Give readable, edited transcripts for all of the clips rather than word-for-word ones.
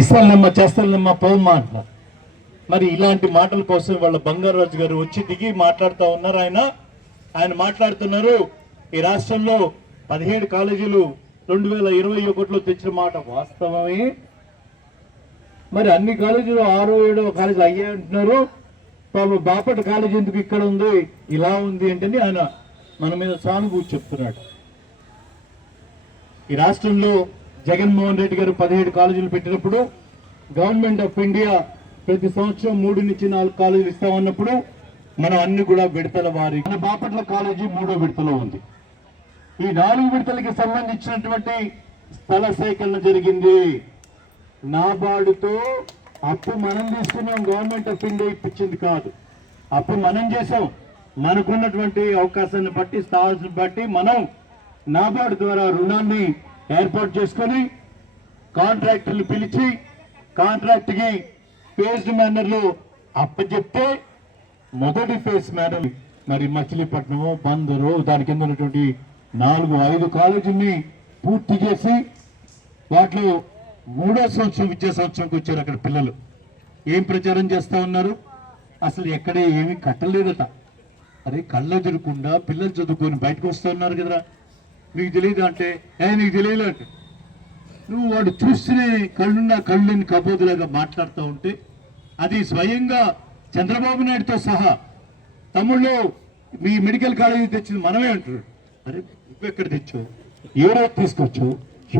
ఇస్తానమ్మా చేస్తానమ్మా పోమ్మా అంటారు. మరి ఇలాంటి మాటల కోసం వాళ్ళ బంగారాజు గారు వచ్చి దిగి మాట్లాడుతూ ఉన్నారు. ఆయన మాట్లాడుతున్నారు, ఈ రాష్ట్రంలో 17 కాలేజీలు 2021లో తెచ్చిన మాట వాస్తవమే. మరి అన్ని కాలేజీలు 6వ 7వ కాలేజీ అయ్యాయి అంటున్నారు. బాపట్ల కాలేజీ ఎందుకు ఇక్కడ ఉంది, ఇలా ఉంది అంటే ఆయన మన మీద సానుభూతి చెప్తున్నాడు. ఈ రాష్ట్రంలో జగన్మోహన్ రెడ్డి గారు 17 కాలేజీలు పెట్టినప్పుడు గవర్నమెంట్ ఆఫ్ ఇండియా ప్రతి సంవత్సరం 3 నుంచి 4 కాలేజీలు ఇస్తామన్నప్పుడు మనం అన్ని కూడా విడతల వారి మన బాపట్ల కాలేజీ 3వ విడతలో ఉంది. ఈ 4 విడతలకి సంబంధించినటువంటి స్థల సేకరణ జరిగింది. నాబార్డుతో అప్పు మనం తీసుకున్నాం, గవర్నమెంట్ ఆఫ్ ఇండియా ఇప్పించింది కాదు. అప్పు మనం చేసాం. మనకున్నటువంటి అవకాశాన్ని బట్టి, స్థాయిని బట్టి మనం నాబార్డు ద్వారా రుణాన్ని ఏర్పాటు చేసుకొని కాంట్రాక్టర్లు పిలిచి కాంట్రాక్ట్కి ఫేజ్డ్ మేనర్లో అప్పచెప్తే మొదటి ఫేజ్ మేనర్ మరి మచిలీపట్నము, బందరు, దాని కింద ఉన్నటువంటి 4-5 కాలేజీని పూర్తి చేసి వాటిలో 3వ సంవత్సరం విద్యా సంవత్సరంకి వచ్చారు. అక్కడ పిల్లలు ఏం ప్రచారం చేస్తా ఉన్నారు, అసలు ఎక్కడ ఏమీ కట్టలేదట. అరే కళ్ళ జరగకుండా పిల్లలు చదువుకొని బయటకు వస్తూ ఉన్నారు కదరా, మీకు తెలియదు అంటే నీకు తెలియదు అంటే నువ్వు వాడు చూస్తేనే కళ్ళున్న కళ్ళని కబోదులాగా మాట్లాడుతూ ఉంటే అది స్వయంగా చంద్రబాబు నాయుడుతో సహా తమ్ముళ్ళు మీ మెడికల్ కాలేజీ తెచ్చింది మనమే అంటున్నాడు. అరే నువ్వెక్కడ తెచ్చావు, ఏ రోజు తీసుకొచ్చావు,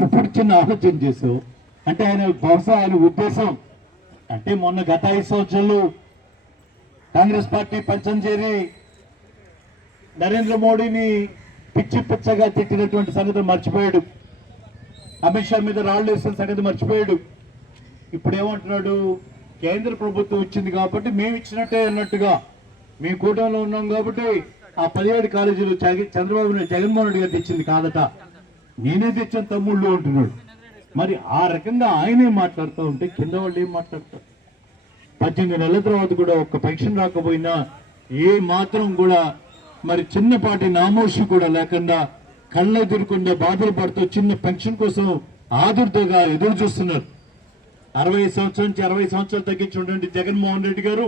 ఎప్పుడు చిన్న ఆలోచన చేసావు అంటే ఆయన బహుశా ఆయన ఉద్దేశం అంటే మొన్న గత 5 సంవత్సరాలు కాంగ్రెస్ పార్టీ పంచం చేరి నరేంద్ర మోడీని పిచ్చి పిచ్చగా తిట్టినటువంటి సంగతి మర్చిపోయాడు. అమిత్ షా మీద రాళ్ళు వేసిన సంగతి మర్చిపోయాడు. ఇప్పుడు ఏమంటున్నాడు, కేంద్ర ప్రభుత్వం ఇచ్చింది కాబట్టి మేము ఇచ్చినట్టే అన్నట్టుగా మేము కూటమిలో ఉన్నాం కాబట్టి ఆ 17 కాలేజీలు జగన్మోహన్ రెడ్డి గారు తెచ్చింది కాదట, నేనే తెచ్చాను తమ్ముళ్ళు అంటున్నాడు. మరి ఆ రకంగా ఆయనే మాట్లాడుతూ ఉంటే కింద వాళ్ళు ఏం మాట్లాడతారు? 18 నెలల తర్వాత కూడా ఒక్క పెన్షన్ రాకపోయినా ఏ మాత్రం కూడా మరి చిన్నపాటి నామోషి కూడా లేకుండా కళ్ళ ఎదురకుండా బాధలు పడుతూ చిన్న పెన్షన్ కోసం ఆదుర్దగా ఎదురు చూస్తున్నారు. 60 సంవత్సరాల నుంచి 60 సంవత్సరాలు తగ్గించినటువంటి జగన్మోహన్ రెడ్డి గారు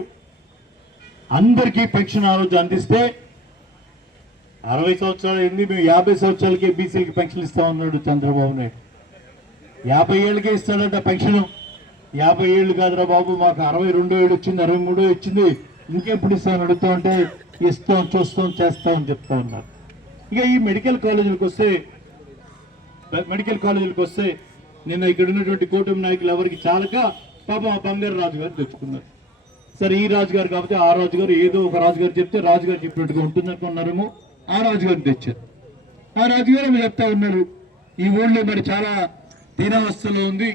అందరికీ పెన్షన్ ఆ రోజు అందిస్తే 60 సంవత్సరాలు అయింది, మేము 50 సంవత్సరాలకి బీసీలకి పెన్షన్ ఇస్తా ఉన్నాడు చంద్రబాబు నాయుడు. 50 ఏళ్ళకే ఇస్తాడట పెన్షన్. 50 ఏళ్ళు కాదురా బాబు, మాకు 62 ఏళ్ళు వచ్చింది, 63 వచ్చింది, ఇంకెప్పుడు ఇస్తామని అడుగుతా ఉంటే ఇస్తాం, చూస్తాం, చేస్తామని చెప్తా ఉన్నారు. ఇక ఈ మెడికల్ కాలేజీలకు వస్తే నిన్న ఇక్కడ ఉన్నటువంటి కూటమి నాయకులు ఎవరికి చాలక పాపం ఆ బంగారు రాజు గారు తెచ్చుకున్నారు. సరే ఈ రాజుగారు కాబట్టి ఆ రాజుగారు ఏదో ఒక రాజుగారు చెప్తే రాజుగారు చెప్పినట్టుగా ఉంటుందనుకున్నారేమో, ఆ రాజుగారిని తెచ్చారు. ఆ రాజుగారు మీరు చెప్తా ఉన్నారు ఈ ఊళ్ళో మరి చాలా దీనావస్థలో ఉంది,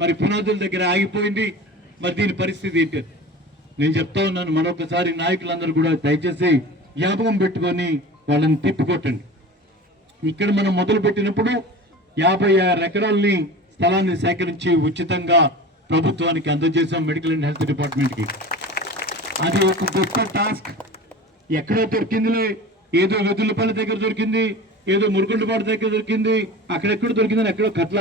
మరి పునాదుల దగ్గర ఆగిపోయింది, మరి దీని పరిస్థితి ఏంటి? నేను చెప్తా ఉన్నాను, మరొకసారి నాయకులందరూ కూడా దయచేసి జ్ఞాపకం పెట్టుకొని వాళ్ళని తిప్పికొట్టండి. ఇక్కడ మనం మొదలు పెట్టినప్పుడు 56 ఎకరాలని స్థలాన్ని సేకరించి ఉచితంగా ప్రభుత్వానికి అందజేసాం మెడికల్ అండ్ హెల్త్ డిపార్ట్మెంట్కి. అది ఒక గొప్ప టాస్క్. ఎక్కడో దొరికిందిలే, ఏదో వెదులపల్లి దగ్గర దొరికింది, ఏదో మురుకుంటపాడు దగ్గర దొరికింది, అక్కడెక్కడ దొరికిందని ఎక్కడో కట్ల.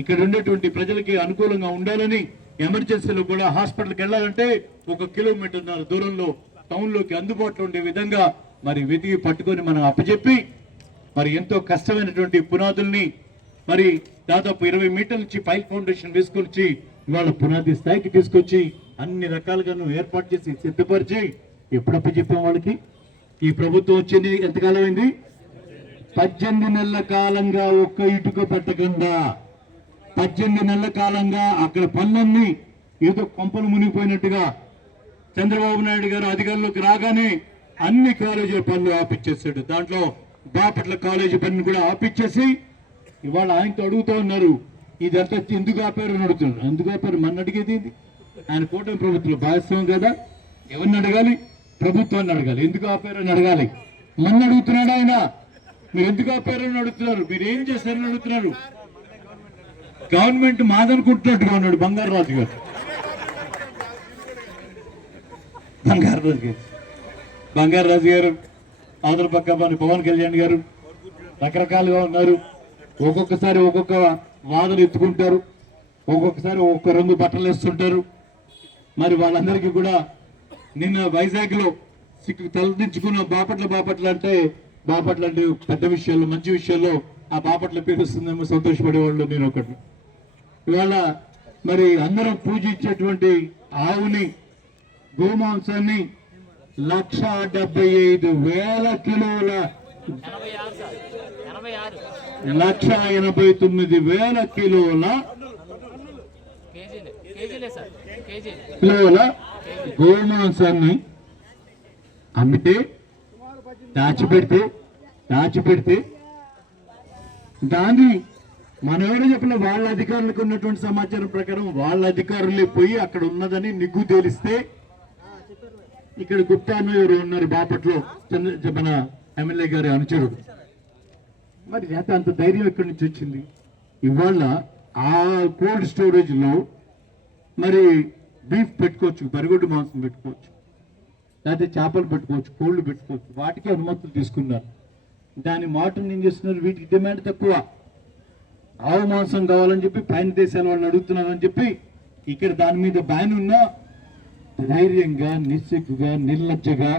ఇక్కడ ఉండేటువంటి ప్రజలకి అనుకూలంగా ఉండాలని ఎమర్జెన్సీలో కూడా హాస్పిటల్కి వెళ్ళాలంటే 1 కిలోమీటర్ దూరంలో టౌన్లోకి అందుబాటులో ఉండే విధంగా మరి వెతికి పట్టుకొని మనం అప్పచెప్పి మరి ఎంతో కష్టమైనటువంటి పునాదుల్ని మరి దాదాపు 20 మీటర్ల నుంచి పైల్ ఫౌండేషన్ వేసుకొచ్చి ఇవాళ పునాది స్థాయికి తీసుకొచ్చి అన్ని రకాలుగాను ఏర్పాటు చేసి సిద్ధపరిచి ఎప్పుడు అప్పచెప్పాం వాళ్ళకి. ఈ ప్రభుత్వం వచ్చింది ఎంతకాలం అయింది? 18 నెలల కాలంగా ఒక్క ఇటుక పెట్టకుండా 18 నెలల కాలంగా అక్కడ పనులన్నీ ఏదో కొంపలు మునిగిపోయినట్టుగా చంద్రబాబు నాయుడు గారు అధికారంలోకి రాగానే అన్ని కాలేజీల పనులు ఆపిచ్చేసాడు. దాంట్లో బాపట్ల కాలేజీ పనులు కూడా ఆపిచ్చేసి ఇవాళ ఆయనతో అడుగుతూ ఉన్నారు, ఇదంతా ఎందుకు ఆపారు అని అడుగుతున్నారు. ఎందుకు ఆపారు? మన అడిగేది ఇది. ఆయన కూటమి ప్రభుత్వంలో భాగస్వామ్యం కదా, ఎవరిని అడగాలి? ప్రభుత్వాన్ని అడగాలి. ఎందుకు ఆపారు అని అడగాలి. మన అడుగుతున్నాడు ఆయన, మీరు ఎందుకు ఆపారు అని అడుగుతున్నారు, మీరు ఏం చేశారని అడుగుతున్నారు. గవర్నమెంట్ మాదనుకుంటున్నట్టుగా ఉన్నాడు బంగారాజు గారు. బంగారాజు గారు అవతల పక్క మన పవన్ కళ్యాణ్ గారు రకరకాలుగా ఉన్నారు. ఒక్కొక్కసారి ఒక్కొక్క వాదన ఎత్తుకుంటారు. ఒక్కొక్కసారి ఒక్కొక్క రంగు బట్టలు వేస్తుంటారు. మరి వాళ్ళందరికీ కూడా నిన్న వైజాగ్ లో తలదించుకున్న బాపట్ల అంటే పెద్ద విషయాల్లో మంచి విషయాల్లో ఆ బాపట్ల పేరు వస్తుందేమో సంతోషపడేవాళ్ళు నేను ఒకటి. ఇవాళ మరి అందరం పూజించేటువంటి ఆవుని గోమాంసాన్ని 1,75,000 కిలోల 1,89,000 కిలోల గోమాంసాన్ని అమ్మితే దాచిపెడితే దాన్ని మనం ఎవరో చెప్పిన వాళ్ళ అధికారులకు ఉన్నటువంటి సమాచారం ప్రకారం వాళ్ళ అధికారులే పోయి అక్కడ ఉన్నదని నిగ్గు తేలిస్తే ఇక్కడ గుప్తా అన్న ఎవరు ఉన్నారు బాపట్లో మన ఎమ్మెల్యే గారి అనుచరుడు. మరి అంత ధైర్యం ఎక్కడి నుంచి వచ్చింది? ఇవాళ ఆ కోల్డ్ స్టోరేజ్ లో మరి బీఫ్ పెట్టుకోవచ్చు, బరిగొడ్డు మాంసం పెట్టుకోవచ్చు, లేకపోతే చేపలు పెట్టుకోవచ్చు, కోళ్లు పెట్టుకోవచ్చు. వాటికి అనుమతులు తీసుకున్నారు. దాని మాటను ఏం చేస్తున్నారు? వీటికి డిమాండ్ తక్కువ, ఆవు మాంసం కావాలని చెప్పి పైన దేశాల వాళ్ళు అడుగుతున్నారని చెప్పి ఇక్కడ దాని మీద బ్యాన్ ఉన్నా ధైర్యంగా, నిస్సిగ్గుగా, నిర్లజ్జగా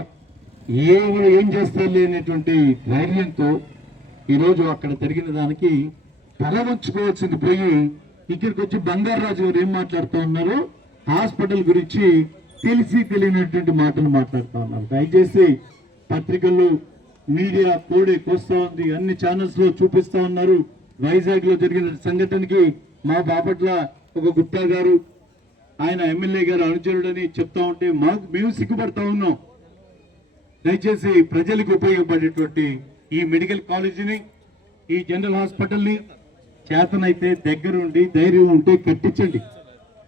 ఏం చేస్తారు లేనటువంటి ధైర్యంతో ఈరోజు అక్కడ జరిగిన దానికి తల వంచుకోవాల్సింది పోయి ఇక్కడికి వచ్చి బంగారాజు గారు ఏం మాట్లాడుతూ ఉన్నారు? హాస్పిటల్ గురించి తెలియనటువంటి మాటలు మాట్లాడుతూ ఉన్నారు. దయచేసి పత్రికల్లో మీడియా కోడే కోస్తా ఉంది, అన్ని ఛానల్స్ లో చూపిస్తా ఉన్నారు. వైజాగ్ లో జరిగిన సంఘటనకి మా బాపట్ల ఒక గుప్తా గారు ఆయన ఎమ్మెల్యే గారు అనుచరుడని చెప్తా ఉంటే మేము సిగ్గుపడతా ఉన్నాం. దయచేసి ప్రజలకు ఉపయోగపడేటువంటి ఈ మెడికల్ కాలేజీని, ఈ జనరల్ హాస్పిటల్ని చేతనైతే దగ్గరుండి ధైర్యం ఉంటే కట్టించండి.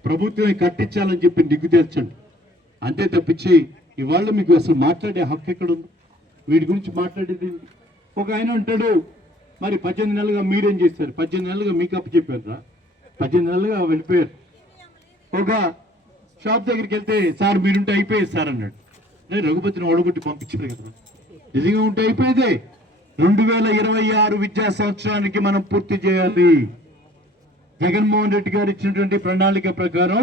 ప్రభుత్వం కట్టించాలని చెప్పి నిగ్గు తెచ్చండి. అంతే తప్పించి ఇవాళ మీకు అసలు మాట్లాడే హక్కు ఎక్కడుంది? వీటి గురించి మాట్లాడేది ఒక ఆయన అంటాడు, మరి 18 నెలలుగా మీరేం చేశారు? 18 నెలలుగా మీకు అప్పచెప్పారా? 18 నెలలుగా వెళ్ళిపోయారు. ఒక షాప్ దగ్గరికి వెళ్తే సార్ మీరుంటే అయిపోయేది సార్ అన్నాడు. నేను రఘుపతిని ఓడగొట్టి పంపించారు కదా. నిజంగా ఉంటే అయిపోయేదే. 2026 విద్యా సంవత్సరానికి మనం పూర్తి చేయాలి. జగన్మోహన్ రెడ్డి గారు ఇచ్చినటువంటి ప్రణాళిక ప్రకారం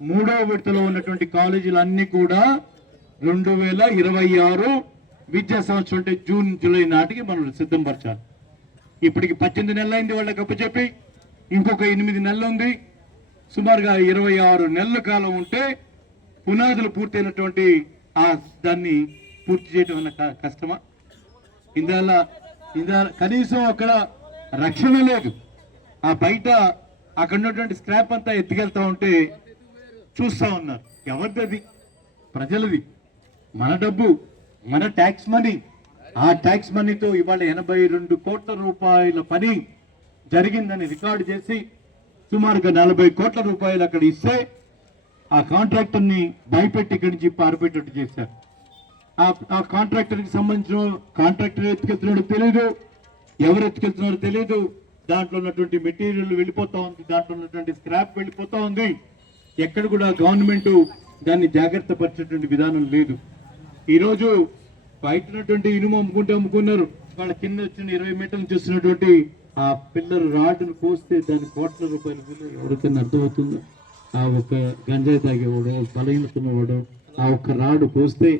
3వ విడతలో ఉన్నటువంటి కాలేజీలు అన్ని కూడా 2026 విద్యా సంవత్సరం అంటే జూన్ జూలై నాటికి మనం సిద్ధం పరచాలి. ఇప్పటికి 18 నెలలు అయింది వాళ్ళకి అప్పచెప్పి, ఇంకొక 8 నెలలు ఉంది. సుమారుగా 26 నెలల కాలం ఉంటే పునాదులు పూర్తయినటువంటి దాన్ని పూర్తి చేయడం అన్న కష్టమా? ఇందాల కనీసం అక్కడ రక్షణ లేదు. ఆ బయట అక్కడ ఉన్నటువంటి స్క్రాప్ అంతా ఎత్తుకెళ్తా ఉంటే చూస్తా ఉన్నారు. ఎవరిది అది? ప్రజలది. మన డబ్బు, మన ట్యాక్స్ మనీ. ఆ ట్యాక్స్ మనీతో ఇవాళ 82 కోట్ల రూపాయల పని జరిగిందని రికార్డు చేసి సుమారుగా 40 కోట్ల రూపాయలు అక్కడ ఇస్తే ఆ కాంట్రాక్టర్ని భయపెట్టి ఇక్కడి నుంచి పారిపోయేటట్టు చేశారు. ఆ కాంట్రాక్టర్కి సంబంధించిన కాంట్రాక్టర్ ఎత్తుకెళ్తున్నాడో తెలియదు, ఎవరు ఎత్తుకెళ్తున్నారో తెలియదు. దాంట్లో ఉన్నటువంటి మెటీరియల్ వెళ్ళిపోతా ఉంది, దాంట్లో ఉన్నటువంటి స్క్రాప్ వెళ్ళిపోతా ఉంది. ఎక్కడ కూడా గవర్నమెంట్ దాన్ని జాగ్రత్త పరిచేటువంటి విధానం లేదు. ఈరోజు బయట ఉన్నటువంటి ఇనుము అమ్ముకున్నారు. వాళ్ళ కింద వచ్చిన 20 మీటర్లు చూస్తున్నటువంటి ఆ పిల్లర్ రాడ్ను కోస్తే దాని కోట్ల రూపాయల విలువ ఎవరికైనా అర్థమవుతుందో? ఆ ఒక గంజాయి తాగేవాడు, బలహీనతున్నవాడు ఆ ఒక్క రాడు కోస్తే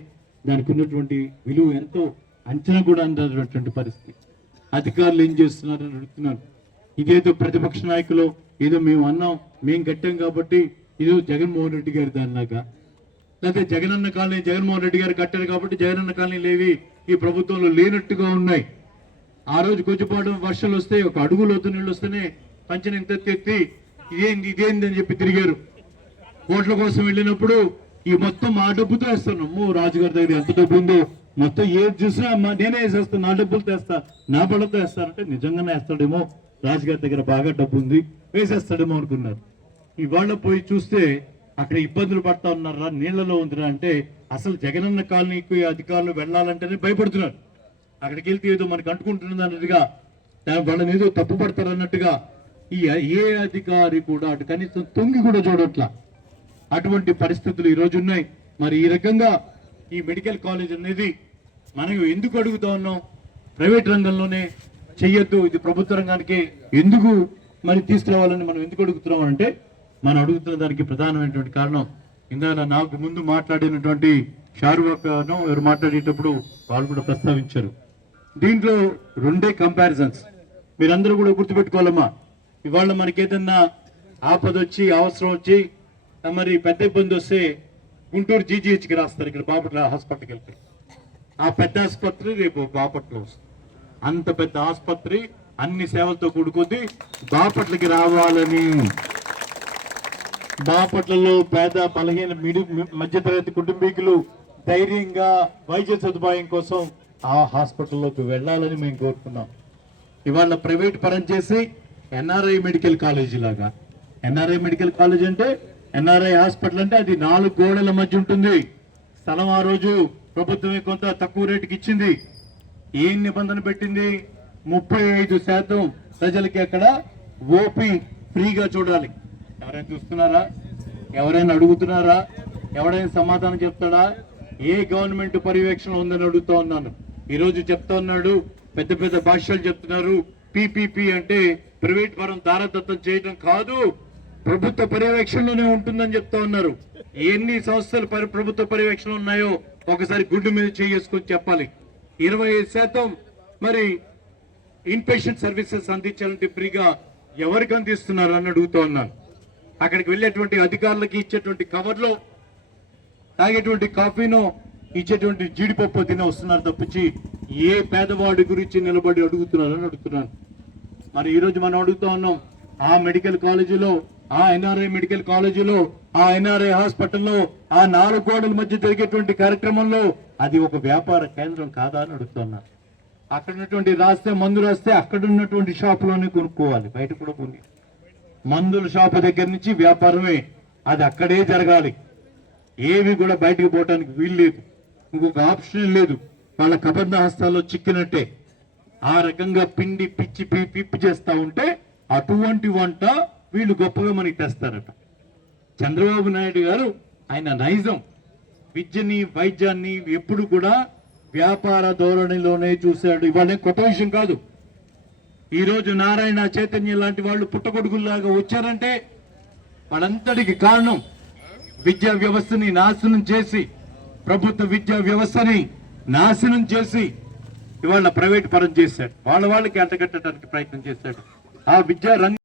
దానికి ఉన్నటువంటి విలువ ఎంతో అంచనా కూడా అందటువంటి పరిస్థితి. అధికారులు ఏం చేస్తున్నారని అడుగుతున్నారు. ఇదేదో ప్రతిపక్ష నాయకులు ఏదో మేము అన్నాం, మేము కట్టాం కాబట్టి ఇదో జగన్మోహన్ రెడ్డి గారి దానిలాగా, లేకపోతే జగనన్న కాలనీ జగన్మోహన్ రెడ్డి గారు కట్టారు కాబట్టి జగనన్న కాలనీ లేవి ఈ ప్రభుత్వంలో లేనట్టుగా ఉన్నాయి. ఆ రోజు కొంచెంపాటు వర్షాలు వస్తే ఒక అడుగు లోతు నీళ్ళు వస్తేనే పంచని ఇంత ఎత్తి ఇదేంది అని చెప్పి తిరిగారు. ఓట్ల కోసం వెళ్ళినప్పుడు ఈ మొత్తం మా డబ్బుతో వేస్తున్నాము. రాజుగారి దగ్గర ఎంత డబ్బు ఉందో మొత్తం ఏది చూసినా నేనే వేసేస్తాను, నా డబ్బులు తెస్తా, నా బళ్ళతో వేస్తానంటే నిజంగానే వేస్తాడేమో, రాజుగారి దగ్గర బాగా డబ్బు ఉంది వేసేస్తాడేమో అనుకున్నారు. ఇవాళ పోయి చూస్తే అక్కడ ఇబ్బందులు పడతా ఉన్నారా, నీళ్లలో ఉందిరా అంటే అసలు జగనన్న కాలనీకి అధికారులు వెళ్లాలంటేనే భయపడుతున్నారు. అక్కడికి వెళ్తే ఏదో మనకు అంటుకుంటున్నది అన్నట్టుగా, వాళ్ళని ఏదో తప్పు పడతారు అన్నట్టుగా ఏ అధికారి కూడా అటు కనీసం తొంగి కూడా చూడట్లా. అటువంటి పరిస్థితులు ఈ రోజు ఉన్నాయి. మరి ఈ రకంగా ఈ మెడికల్ కాలేజ్ అనేది మనం ఎందుకు అడుగుతా ఉన్నాం? ప్రైవేట్ రంగంలోనే చెయ్యొద్దు, ఇది ప్రభుత్వ రంగానికి ఎందుకు మరి తీసుకురావాలని మనం ఎందుకు అడుగుతున్నాం అంటే మనం అడుగుతున్న దానికి ప్రధానమైనటువంటి కారణం ఇందాక నాకు ముందు మాట్లాడినటువంటి షారువాక్ను ఎవరు మాట్లాడేటప్పుడు వాళ్ళు కూడా ప్రస్తావించారు. దీంట్లో రెండే కంపారిజన్స్ మీరందరూ కూడా గుర్తుపెట్టుకోవాలమ్మా. ఇవాళ మనకి ఏదన్నా ఆపద వచ్చి అవసరం వచ్చి మరి పెద్ద ఇబ్బంది వస్తే గుంటూరు జీజీహెచ్కి రాస్తారు, ఇక్కడ బాపట్ల హాస్పిటల్కి వెళ్తారు. ఆ పెద్ద ఆసుపత్రి రేపు బాపట్ల వస్తుంది. అంత పెద్ద ఆసుపత్రి అన్ని సేవలతో కూడుకుంది. బాపట్లకి రావాలని బాపట్లలో పేద బలహీన మధ్యతరగతి కుటుంబీకులు ధైర్యంగా వైద్య సదుపాయం కోసం ఆ హాస్పిటల్లోకి వెళ్ళాలని మేము కోరుకున్నాం. ఇవాళ ప్రైవేట్ పరం చేసి ఎన్ఆర్ఐ మెడికల్ కాలేజీ లాగా, ఎన్ఆర్ఐ మెడికల్ కాలేజ్ అంటే ఎన్ఆర్ఐ హాస్పిటల్ అంటే అది 4 గోడల మధ్య ఉంటుంది. స్థలం ఆ రోజు ప్రభుత్వమే కొంత తక్కువ రేటుకి ఇచ్చింది. ఏం నిబంధన పెట్టింది? 35% ప్రజలకి అక్కడ ఓపీ ఫ్రీగా చూడాలి. ఎవరైనా చూస్తున్నారా? ఎవరైనా అడుగుతున్నారా? ఎవరైనా సమాధానం చెప్తాడా? ఏ గవర్నమెంట్ పర్యవేక్షణ ఉందని అడుగుతా ఉన్నాను. ఈ రోజు చెప్తా ఉన్నాడు, పెద్ద పెద్ద భాష్యాలు చెప్తున్నారు. పిపిపి అంటే ప్రైవేట్ పరం దారదత్తం చేయడం కాదు, ప్రభుత్వ పర్యవేక్షణలోనే ఉంటుందని చెప్తా ఉన్నారు. ఎన్ని సంస్థలు ప్రభుత్వ పర్యవేక్షణ ఉన్నాయో ఒకసారి గుడ్డు మీద చేసుకొని చెప్పాలి. 25% మరి ఇన్పేషెంట్ సర్వీసెస్ అందించాలంటే ఫ్రీగా ఎవరికి అందిస్తున్నారు అని అడుగుతూ ఉన్నాను. అక్కడికి వెళ్ళేటువంటి అధికారులకి ఇచ్చేటువంటి కవర్లో తాగేటువంటి కాఫీనో ఇచ్చేటువంటి జీడిపప్పు తినే వస్తున్నారు తప్పించి ఏ పేదవాడి గురించి నిలబడి అడుగుతున్నారని అడుగుతున్నాను. మరి ఈరోజు మనం అడుగుతా ఉన్నాం, ఆ మెడికల్ కాలేజీలో, ఆ ఎన్ఆర్ఐ మెడికల్ కాలేజీలో, ఆ ఎన్ఆర్ఐ హాస్పిటల్లో, ఆ 4 గోడల మధ్య జరిగేటువంటి కార్యక్రమంలో అది ఒక వ్యాపార కేంద్రం కాదా అని అడుగుతున్నారు. అక్కడ ఉన్నటువంటి మందు రాస్తే అక్కడ ఉన్నటువంటి షాపులోనే కొనుక్కోవాలి, బయట కూడా కొన్ని మందుల షాపు దగ్గర నుంచి వ్యాపారమే, అది అక్కడే జరగాలి. ఏవి కూడా బయటకు పోవటానికి వీలు లేదు, ఇంకొక ఆప్షన్ లేదు. వాళ్ళ కబంధ హస్తాల్లో చిక్కినట్టే ఆ రకంగా పిండి పిచ్చి పిప్పి చేస్తా ఉంటే అటువంటి వంట వీళ్ళు గొప్పగా మనకి తెస్తారట. చంద్రబాబు నాయుడు గారు ఆయన నైజం విద్యని వైద్యాన్ని ఎప్పుడు కూడా వ్యాపార ధోరణిలోనే చూశాడు. ఇవాళ కొత్త విషయం కాదు. ఈ రోజు నారాయణ చైతన్య లాంటి వాళ్ళు పుట్టగొడుగుల్లాగా వచ్చారంటే వాళ్ళంతటికి కారణం విద్యా వ్యవస్థని నాశనం చేసి, ప్రభుత్వ విద్యా వ్యవస్థని నాశనం చేసి ఇవాళ ప్రైవేట్ పరం చేశాడు. వాళ్ళకి అంటగట్టడానికి ప్రయత్నం చేశాడు. ఆ విద్యా రంగం